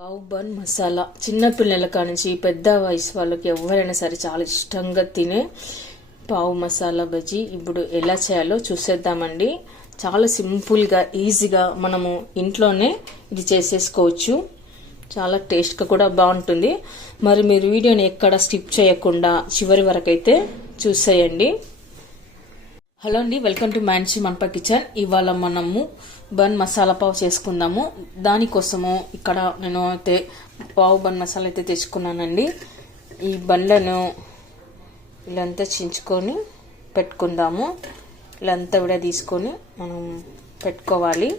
పావు బన్ మసాలా చిన్న పిల్లల కానించి పెద్ద వయసు వాళ్ళకి ఎవరైనా సరే చాలా ఇష్టంగా తినే పావు మసాలా బజ్జీ ఇప్పుడు ఎలా చేయాలో చూసేద్దామండి. చాలా సింపుల్గా ఈజీగా మనము ఇంట్లోనే ఇది చేసేసుకోవచ్చు. చాలా టేస్ట్గా కూడా బాగుంటుంది. మరి మీరు వీడియోని ఎక్కడ స్కిప్ చేయకుండా చివరి వరకు అయితే చూసేయండి. హలో అండి, వెల్కమ్ టు మ్యాన్సీ మన్పా కిచెన్. ఇవాళ మనము బన్ మసాలా పావు చేసుకుందాము. దానికోసము ఇక్కడ నేను అయితే పావు బన్ మసాలా అయితే తెచ్చుకున్నానండి. ఈ బండ్లను ఇలాంతా చించుకొని పెట్టుకుందాము. ఇలాంతా కూడా తీసుకొని మనం పెట్టుకోవాలి.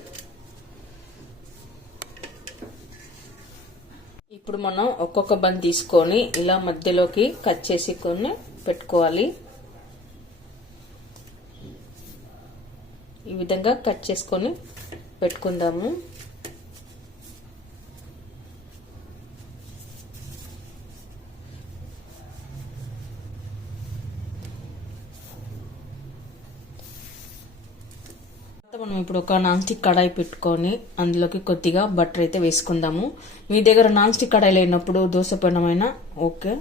ఇప్పుడు మనం ఒక్కొక్క బన్ తీసుకొని ఇలా మధ్యలోకి కట్ చేసుకొని పెట్టుకోవాలి. ఈ విధంగా కట్ చేసుకొని పెట్టుకుందాము. మనం ఇప్పుడు ఒక నాన్ స్టిక్ కడాయి పెట్టుకొని అందులోకి కొద్దిగా బటర్ అయితే వేసుకుందాము. మీ దగ్గర నాన్ స్టిక్ కడాయి లేనప్పుడు దోశ పెనమైనా ఓకే.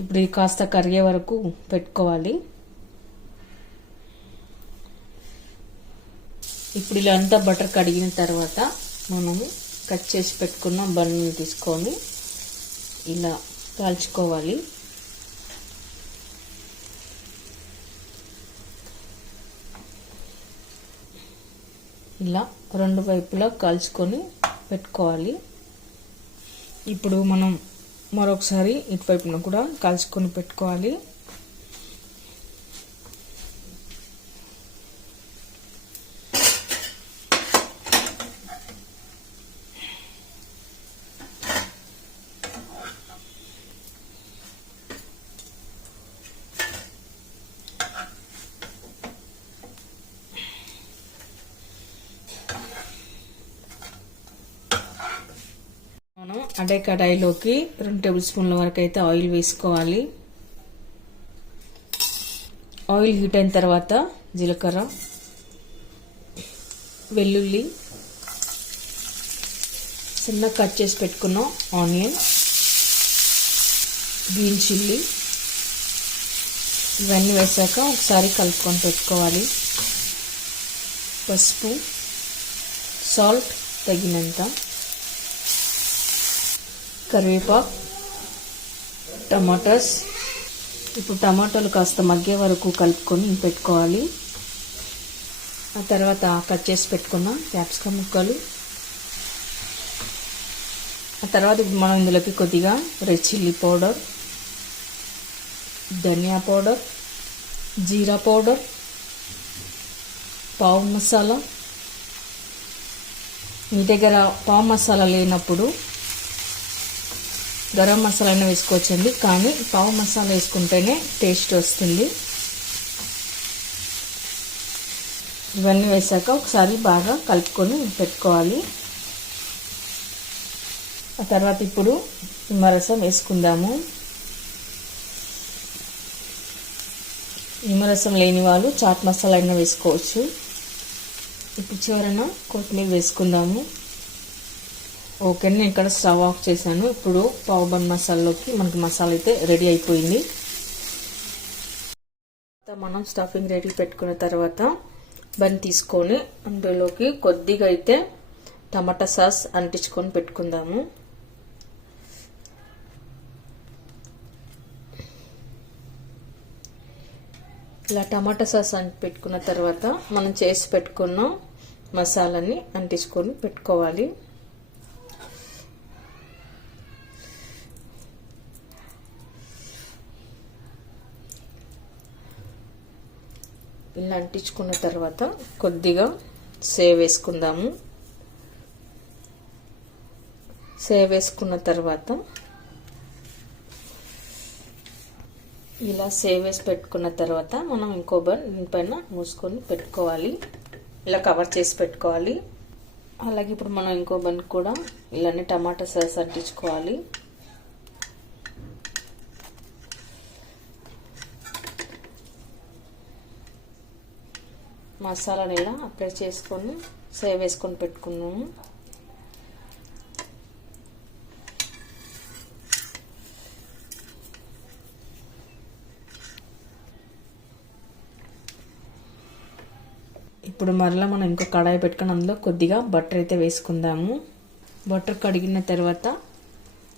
ఇప్పుడు ఇది కాస్త కరిగే వరకు పెట్టుకోవాలి. ఇప్పుడు ఇలా అంతా బటర్ కడిగిన తర్వాత మనము కట్ చేసి పెట్టుకున్న బన్ను తీసుకొని ఇలా కాల్చుకోవాలి. ఇలా రెండు వైపులా కాల్చుకొని పెట్టుకోవాలి. ఇప్పుడు మనం మరొకసారి ఇటువైపున కూడా కాల్చుకొని పెట్టుకోవాలి. మనం అదే కడాయిలోకి 2 టేబుల్ స్పూన్ల వరకు అయితే ఆయిల్ వేసుకోవాలి. ఆయిల్ హీట్ అయిన తర్వాత జీలకర్ర, వెల్లుల్లి, చిన్న కట్ చేసి పెట్టుకున్న ఆనియన్, గ్రీన్ చిల్లీ ఇవన్నీ వేసాక ఒకసారి కలుపుకొని పెట్టుకోవాలి. పసుపు, సాల్ట్ తగినంత, కరివేపాకు, టమాటాస్. ఇప్పుడు టమాటాలు కాస్త మగ్గే వరకు కలుపుకొని పెట్టుకోవాలి. ఆ తర్వాత కట్ చేసి పెట్టుకున్న క్యాప్సికమ్ ముక్కలు. ఆ తర్వాత ఇప్పుడు మనం ఇందులోకి కొద్దిగా రెడ్ చిల్లీ పౌడర్, ధనియా పౌడర్, జీరా పౌడర్, పావు మసాలా. మీ దగ్గర పావు మసాలా లేనప్పుడు గరం మసాలానే వేసుకోవచ్చండి, కానీ పావు మసాలా వేసుకుంటేనే టేస్ట్ వస్తుంది. ఇవన్నీ వేసాక ఒకసారి బాగా కలుపుకొని పెట్టుకోవాలి. ఆ తర్వాత ఇప్పుడు నిమ్మరసం వేసుకుందాము. నిమ్మరసం లేని వాళ్ళు చాట్ మసాలా అయినా వేసుకోవచ్చు. ఇప్పుడు చివరన కొత్తిమీర వేసుకుందాము. ఓకే, నేను ఇక్కడ స్టవ్ ఆఫ్ చేశాను. ఇప్పుడు పావు బన్ మసాలాలోకి మనకి మసాలా అయితే రెడీ అయిపోయింది. మనం స్టఫింగ్ రెడీ పెట్టుకున్న తర్వాత బన్ తీసుకొని అందులోకి కొద్దిగా అయితే టమాటా సాస్ అంటించుకొని పెట్టుకుందాము. ఇలా టమాటా సాస్ పెట్టుకున్న తర్వాత మనం చేసి పెట్టుకున్న మసాలాని అంటించుకొని పెట్టుకోవాలి. ఇలా అంటించుకున్న తర్వాత కొద్దిగా సేవ్ వేసుకుందాము. సేవ్ వేసుకున్న తర్వాత ఇలా సేవ్ వేసి పెట్టుకున్న తర్వాత మనం ఇంకో బన్ దీనిపైన మూసుకొని పెట్టుకోవాలి. ఇలా కవర్ చేసి పెట్టుకోవాలి. అలాగే ఇప్పుడు మనం ఇంకో బన్ కూడా ఇలానే టమాటా సాస్ అంటించుకోవాలి. మసాలాని ఇలా అప్లై చేసుకొని సేవ్ వేసుకొని పెట్టుకున్నాము. ఇప్పుడు మరలా మనం ఇంకో కడాయి పెట్టుకుని అందులో కొద్దిగా బటర్ అయితే వేసుకుందాము. బటర్ కడిగిన తర్వాత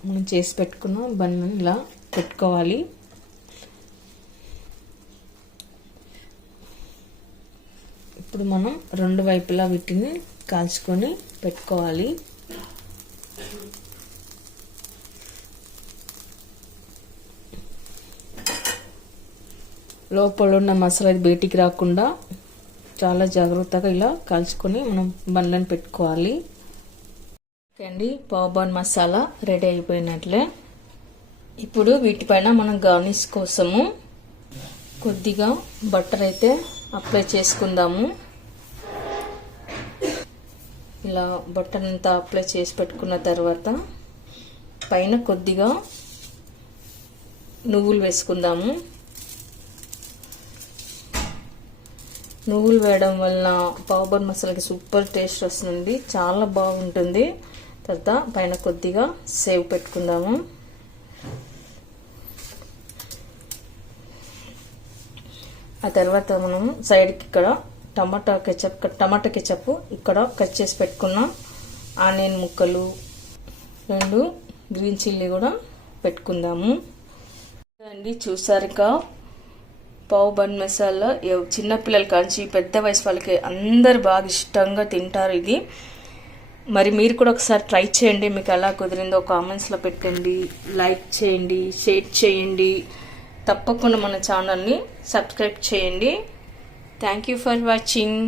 మనం చేసి పెట్టుకున్న బన్ను ఇలా పెట్టుకోవాలి. ఇప్పుడు మనం రెండు వైపులా వీటిని కాల్చుకొని పెట్టుకోవాలి. లోపల ఉన్న మసాలా బయటికి రాకుండా చాలా జాగ్రత్తగా ఇలా కాల్చుకొని మనం బన్లను పెట్టుకోవాలి. ఓకే అండి, పావ్ బన్ మసాలా రెడీ అయిపోయినట్లే. ఇప్పుడు వీటిపైన మనం గార్నిష్ కోసము కొద్దిగా బటర్ అయితే అప్లై చేసుకుందాము. ఇలా బటర్ అంతా అప్లై చేసి పెట్టుకున్న తర్వాత పైన కొద్దిగా నువ్వులు వేసుకుందాము. నువ్వులు వేయడం వలన పావ్ బన్ మసాలాకి సూపర్ టేస్ట్ వస్తుంది, చాలా బాగుంటుంది. తర్వాత పైన కొద్దిగా సేవ్ పెట్టుకుందాము. ఆ తర్వాత మనం సైడ్కి ఇక్కడ టమాటా కెచప్ ఇక్కడ కట్ చేసి పెట్టుకున్న ఆనియన్ ముక్కలు, 2 గ్రీన్ చిల్లీ కూడా పెట్టుకుందాము. అండి చూసారుగా పావ్ బన్ మసాలా చిన్నపిల్లల కాంచి పెద్ద వయసు వాళ్ళకి అందరు బాగా ఇష్టంగా తింటారు ఇది. మరి మీరు కూడా ఒకసారి ట్రై చేయండి. మీకు ఎలా కుదిరిందో కామెంట్స్లో పెట్టండి, లైక్ చేయండి, షేర్ చేయండి. తప్పకుండా మన ఛానల్ని సబ్స్క్రైబ్ చేయండి. Thank you for watching.